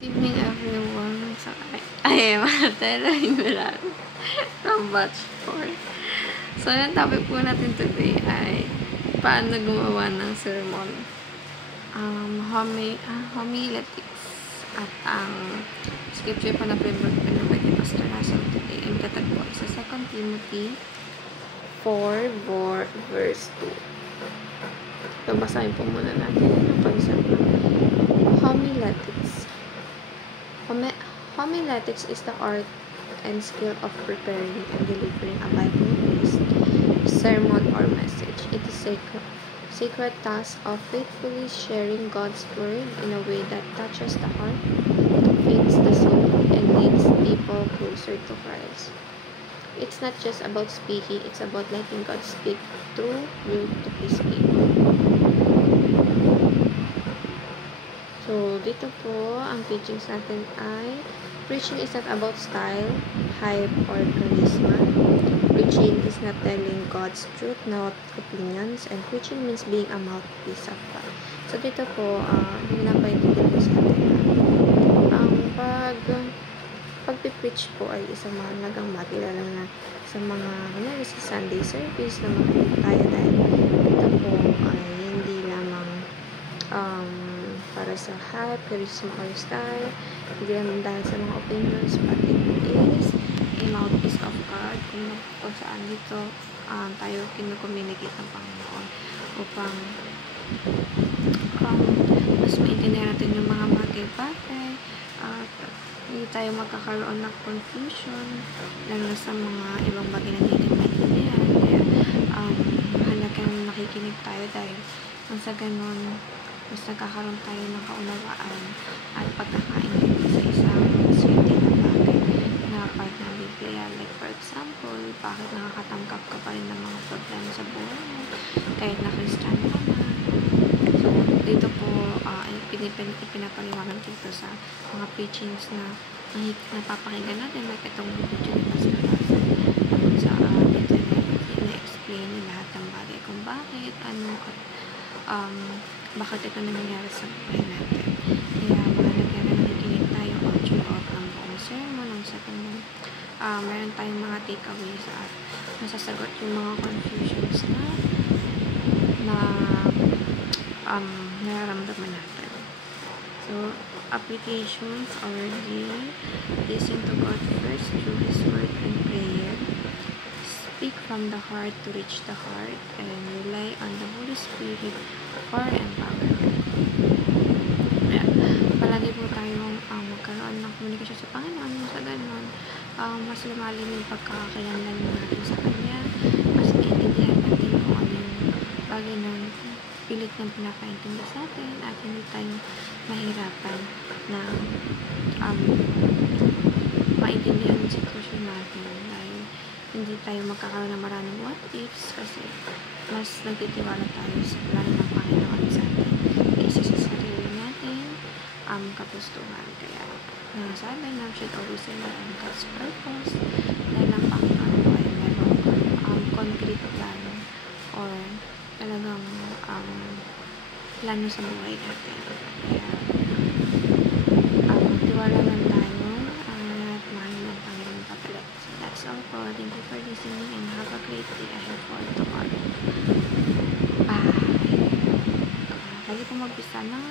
Good evening everyone. So, I am Martela Himilan from Batch 4. So, yung topic po natin today ay paano gumawa ng sermon. Homiletics. At ang scripture po na pinabag ni Pastor Russell today ay tatagpo sa 2 Timothy 4 verse 2. So, basahin po muna natin yung concept ng homiletics. Homiletics is the art and skill of preparing and delivering a Bible-based sermon or message. It is a sacred task of faithfully sharing God's word in a way that touches the heart, feeds the soul, and leads people closer to Christ. It's not just about speaking, it's about letting God speak through you to His people. So, dito po, ang teachings natin ay preaching is not about style, hype, or charisma. Preaching is not telling God's truth, not opinions. And preaching means being a mouthpiece of God. So, dito po, pinapaintindihan ko sa atin na pag-preach po ay isang mahalagang bagay, lalo na sa mga sa Sunday service na makinig tayo dahil dito po ay hindi lamang para sa hype, charisma, or style, hindi naman dahil sa mga opinions, but it is a mouthpiece of God kung saan dito tayo kinukommunicate ng Panginoon upang mas maintindihan natin yung mga bagay-bagay at hindi tayo magkakaroon ng confusion lalo na sa mga ibang bagay na hindi maintindihan. Kaya mahalaga na nakikinig tayo dahil sa ganun mas nagkakaroon tayo ng kaunawaan at pagkakaintindi sa isang swerte na bagay na part ng Biblia. Like for example, bakit nakakatanggap ka pa rin ng mga problema sa buhay mo kahit na Kristiyano ka na. So, dito po pinapaliwanag dito sa mga preachings na napapakinggan natin, like itong video ni Pastor Russell sa internet, na-explain yung lahat ng bagay kung bakit, bakit ito nangyayari sa buhay natin. Kaya mahalaga na nakikinig tayo all throughout ng buong sermon, ang second meron tayong mga takeaways at masasagot yung mga confusions na nararamdaman natin. So, applications already listen to God first through His word and prayer. Speak from the heart to reach the heart and rely on the Holy Spirit for empowerment. Palagi po tayong magkaroon ng komunikasyon sa Panginoon. Sa ganun, mas lumalim yung pagkakakilanlan natin sa Kanya, mas maintindihan natin kung ano yung bagay na pilit ng pinapaintindi sa atin at hindi tayo mahirapan na maintindihan yung sitwasyon natin dahil hindi tayo magkakaroon ng maraming what ifs kasi mas nagtitiwala tayo sa plan ng Panginoon sa atin kaysa sa sarili natin kapustuhan. Kaya sabi na should always rely on God's purpose dahil ang Panginoon po ay merong concrete plan or talagang plano sa buhay natin. Kaya tiwala lang tayo at mahal ng Panginoon kapalit. So that's all po. Thank you for listening and have a great day ahead for tomorrow. Bye! Pwede po mag-bisa ng